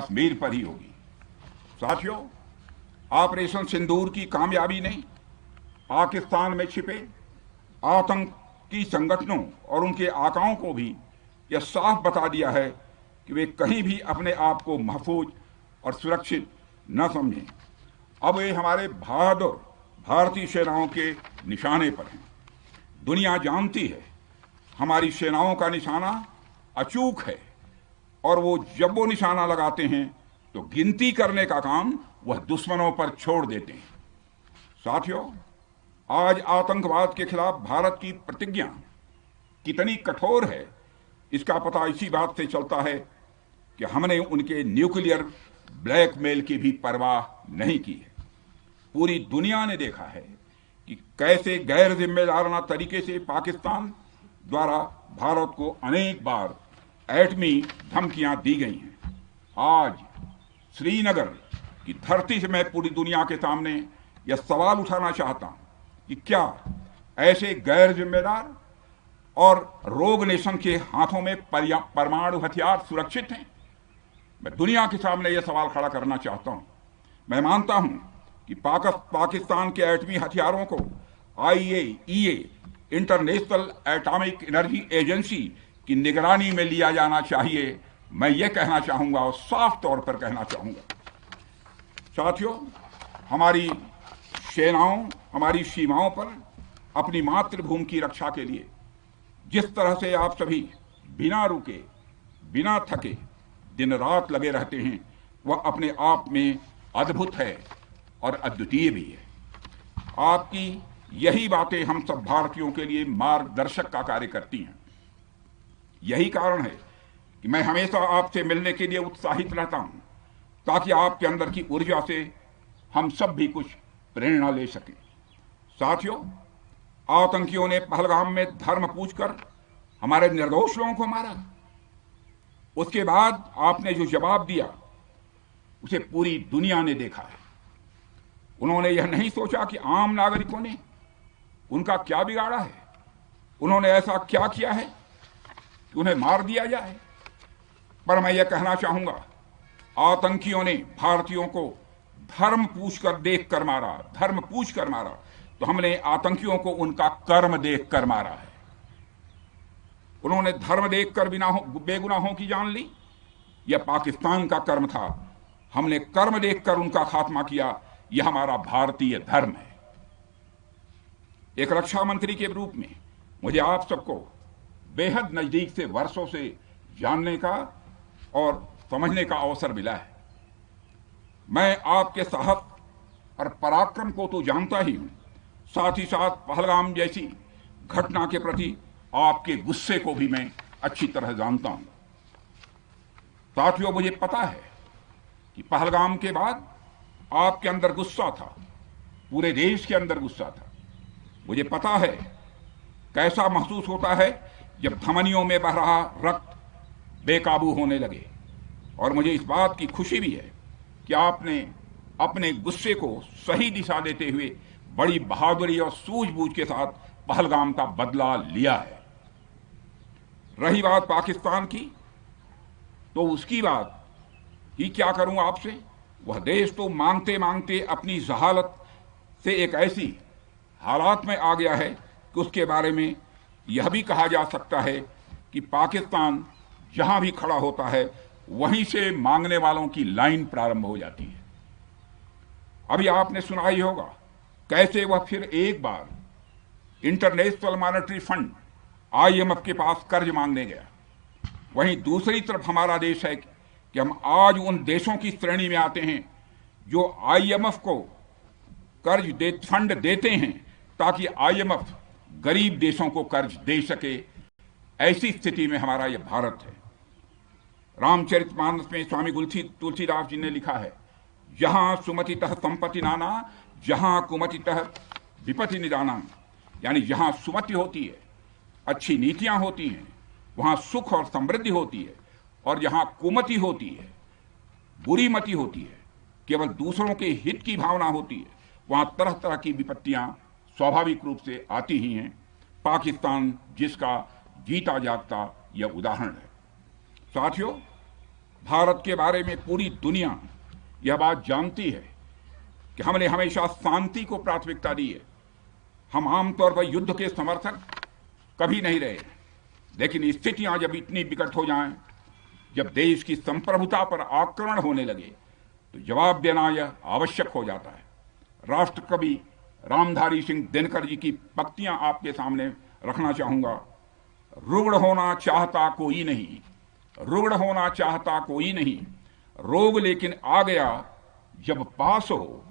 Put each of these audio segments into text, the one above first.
कश्मीर पर ही होगी। साथियों, ऑपरेशन सिंदूर की कामयाबी ने पाकिस्तान में छिपे आतंकी संगठनों और उनके आकाओं को भी यह साफ बता दिया है कि वे कहीं भी अपने आप को महफूज और सुरक्षित न समझें। अब वे हमारे बहादुर भारतीय सेनाओं के निशाने पर हैं। दुनिया जानती है हमारी सेनाओं का निशाना अचूक है और वो जब वो निशाना लगाते हैं तो गिनती करने का काम वह दुश्मनों पर छोड़ देते हैं। साथियों, आज आतंकवाद के खिलाफ भारत की प्रतिज्ञा कितनी कठोर है इसका पता इसी बात से चलता है कि हमने उनके न्यूक्लियर ब्लैकमेल की भी परवाह नहीं की है। पूरी दुनिया ने देखा है कि कैसे गैर जिम्मेदाराना तरीके से पाकिस्तान द्वारा भारत को अनेक बार एटमी धमकियां दी गई हैं। आज श्रीनगर की धरती से मैं पूरी दुनिया के सामने यह सवाल उठाना चाहता हूं कि क्या ऐसे गैर जिम्मेदार और रोग नेशन के हाथों में परमाणु हथियार सुरक्षित हैं? मैं दुनिया के सामने यह सवाल खड़ा करना चाहता हूं। मैं मानता हूं कि पाकिस्तान के एटमी हथियारों को IAEA international atomic energy agency की निगरानी में लिया जाना चाहिए। मैं ये कहना चाहूंगा और साफ तौर पर कहना चाहूंगा। साथियों, हमारी सेनाओं हमारी सीमाओं पर अपनी मातृभूमि की रक्षा के लिए जिस तरह से आप सभी बिना रुके बिना थके दिन रात लगे रहते हैं वह अपने आप में अद्भुत है और अद्वितीय भी है। आपकी यही बातें हम सब भारतीयों के लिए मार्गदर्शक का कार्य करती हैं। यही कारण है कि मैं हमेशा आपसे मिलने के लिए उत्साहित रहता हूं ताकि आपके अंदर की ऊर्जा से हम सब भी कुछ प्रेरणा ले सकें। साथियों, आतंकियों ने पहलगाम में धर्म पूछकर हमारे निर्दोष लोगों को मारा। उसके बाद आपने जो जवाब दिया उसे पूरी दुनिया ने देखा है। उन्होंने यह नहीं सोचा कि आम नागरिकों ने उनका क्या बिगाड़ा है, उन्होंने ऐसा क्या किया है कि उन्हें मार दिया जाए। पर मैं यह कहना चाहूंगा, आतंकियों ने भारतीयों को धर्म पूछकर देखकर मारा, धर्म पूछकर मारा, तो हमने आतंकियों को उनका कर्म देखकर मारा है। उन्होंने धर्म देखकर बेगुनाहों की जान ली। यह पाकिस्तान का कर्म था। हमने कर्म देखकर उनका खात्मा किया। यह हमारा भारतीय धर्म है। एक रक्षा मंत्री के रूप में मुझे आप सबको बेहद नजदीक से वर्षों से जानने का और समझने का अवसर मिला है। मैं आपके साहस और पराक्रम को तो जानता ही हूं, साथ ही साथ पहलगाम जैसी घटना के प्रति आपके गुस्से को भी मैं अच्छी तरह जानता हूं। साथियों, मुझे पता है कि पहलगाम के बाद आपके अंदर गुस्सा था, पूरे देश के अंदर गुस्सा था। मुझे पता है कैसा महसूस होता है जब धमनियों में बह रहा रक्त बेकाबू होने लगे। और मुझे इस बात की खुशी भी है कि आपने अपने गुस्से को सही दिशा देते हुए बड़ी बहादुरी और सूझबूझ के साथ पहलगाम का बदला लिया है। रही बात पाकिस्तान की, तो उसकी बात ही क्या करूं आपसे। वह देश तो मांगते मांगते अपनी जहालत से एक ऐसी हालात में आ गया है कि उसके बारे में यह भी कहा जा सकता है कि पाकिस्तान जहां भी खड़ा होता है वहीं से मांगने वालों की लाइन प्रारंभ हो जाती है। अभी आपने सुना ही होगा कैसे वह फिर एक बार इंटरनेशनल मॉनेटरी फंड IMF के पास कर्ज मांगने गया। वहीं दूसरी तरफ हमारा देश है कि हम आज उन देशों की श्रेणी में आते हैं जो IMF को फंड देते हैं ताकि IMF गरीब देशों को कर्ज दे सके। ऐसी स्थिति में हमारा यह भारत है। रामचरितमानस में स्वामी तुलसीदास जी ने लिखा है, जहां सुमतितः संपत्ति नाना, जहां कुमतितः विपत्ति निदाना। यानी जहां सुमति होती है, अच्छी नीतियां होती हैं, वहां सुख और समृद्धि होती है, और जहां कुमति होती है, बुरी मति होती है, केवल दूसरों के हित की भावना होती है, वहां तरह तरह की विपत्तियां स्वाभाविक रूप से आती ही हैं। पाकिस्तान जिसका जीता जागता यह उदाहरण है। साथियों, भारत के बारे में पूरी दुनिया यह बात जानती है कि हमने हमेशा शांति को प्राथमिकता दी है। हम आमतौर पर युद्ध के समर्थक कभी नहीं रहे, लेकिन स्थितियां जब इतनी विकट हो जाएं, जब देश की संप्रभुता पर आक्रमण होने लगे, तो जवाब देना यह आवश्यक हो जाता है। राष्ट्र कवि रामधारी सिंह दिनकर जी की पंक्तियां आपके सामने रखना चाहूंगा। रुग्ण होना चाहता कोई नहीं, रुग्ण होना चाहता कोई नहीं, रोग लेकिन आ गया जब पास हो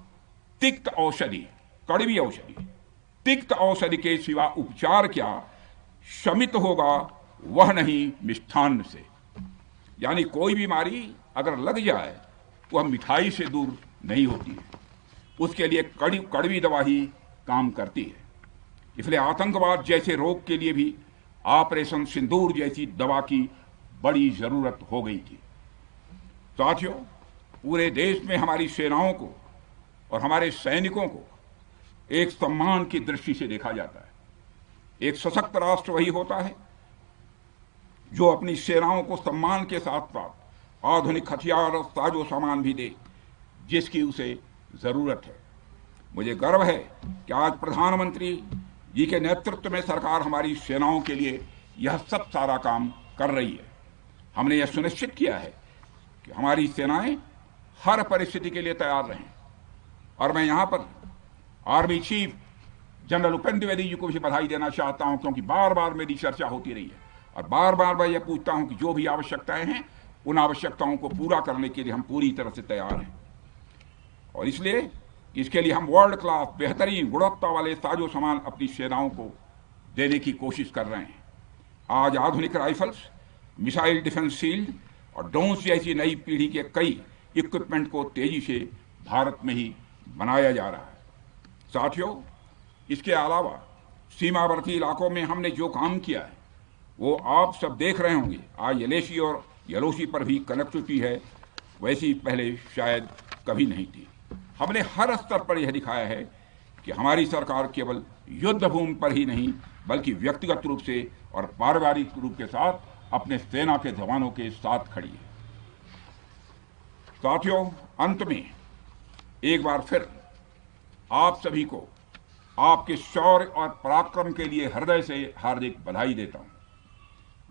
तिक्त औषधि, कड़वी औषधि, तिक्त औषधि के सिवा उपचार क्या, शमित होगा वह नहीं मिष्ठान्न से। यानी कोई बीमारी अगर लग जाए तो वह मिठाई से दूर नहीं होती है, उसके लिए कड़वी दवा ही काम करती है। इसलिए आतंकवाद जैसे रोग के लिए भी ऑपरेशन सिंदूर जैसी दवा की बड़ी जरूरत हो गई थी। साथियों, पूरे देश में हमारी सेनाओं को और हमारे सैनिकों को एक सम्मान की दृष्टि से देखा जाता है। एक सशक्त राष्ट्र वही होता है जो अपनी सेनाओं को सम्मान के साथ साथ आधुनिक हथियार और साजो सामान भी दे जिसकी उसे जरूरत है। मुझे गर्व है कि आज प्रधानमंत्री जी के नेतृत्व में सरकार हमारी सेनाओं के लिए यह सब सारा काम कर रही है। हमने यह सुनिश्चित किया है कि हमारी सेनाएं हर परिस्थिति के लिए तैयार रहें। और मैं यहां पर army chief general Upendra Dwivedi ji को भी बधाई देना चाहता हूं, क्योंकि बार बार मेरी चर्चा होती रही है और बार बार मैं यह पूछता हूं कि जो भी आवश्यकताएं हैं उन आवश्यकताओं को पूरा करने के लिए हम पूरी तरह से तैयार हैं। और इसलिए इसके लिए हम वर्ल्ड क्लास बेहतरीन गुणवत्ता वाले साजो सामान अपनी सेनाओं को देने की कोशिश कर रहे हैं। आज आधुनिक राइफल्स, मिसाइल डिफेंस शील्ड और ड्रोन्स जैसी नई पीढ़ी के कई इक्विपमेंट को तेजी से भारत में ही बनाया जा रहा है। साथियों, इसके अलावा सीमावर्ती इलाकों में हमने जो काम किया है वो आप सब देख रहे होंगे। आज एलएसी और एलओसी पर भी कनेक्टिविटी है, वैसी पहले शायद कभी नहीं थी। हमने हर स्तर पर यह दिखाया है कि हमारी सरकार केवल युद्ध भूमि पर ही नहीं बल्कि व्यक्तिगत रूप से और पारिवारिक रूप के साथ अपने सेना के जवानों के साथ खड़ी है। साथियों, अंत में एक बार फिर आप सभी को आपके शौर्य और पराक्रम के लिए हृदय से हार्दिक बधाई देता हूं।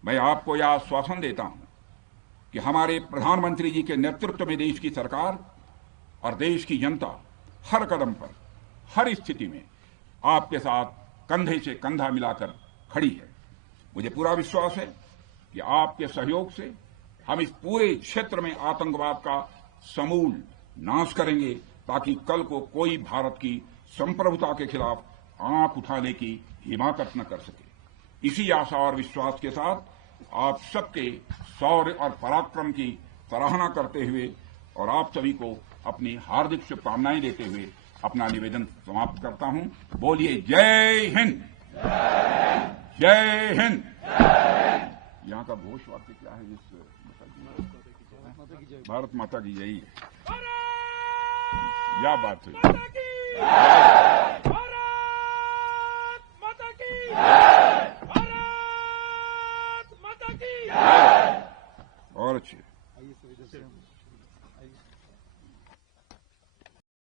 मैं आपको यह आश्वासन देता हूं कि हमारे प्रधानमंत्री जी के नेतृत्व में देश की सरकार और देश की जनता हर कदम पर, हर स्थिति में आपके साथ कंधे से कंधा मिलाकर खड़ी है। मुझे पूरा विश्वास है कि आपके सहयोग से हम इस पूरे क्षेत्र में आतंकवाद का समूल नाश करेंगे, ताकि कल को कोई भारत की संप्रभुता के खिलाफ आंख उठाने की हिमाकत न कर सके। इसी आशा और विश्वास के साथ आप सबके शौर्य और पराक्रम की सराहना करते हुए और आप सभी को अपनी हार्दिक शुभकामनाएं देते हुए अपना निवेदन समाप्त करता हूं। बोलिए जय हिंद, जय हिंद। यहाँ का घोष वाक्य क्या है? भारत माता की जय है। क्या बात है।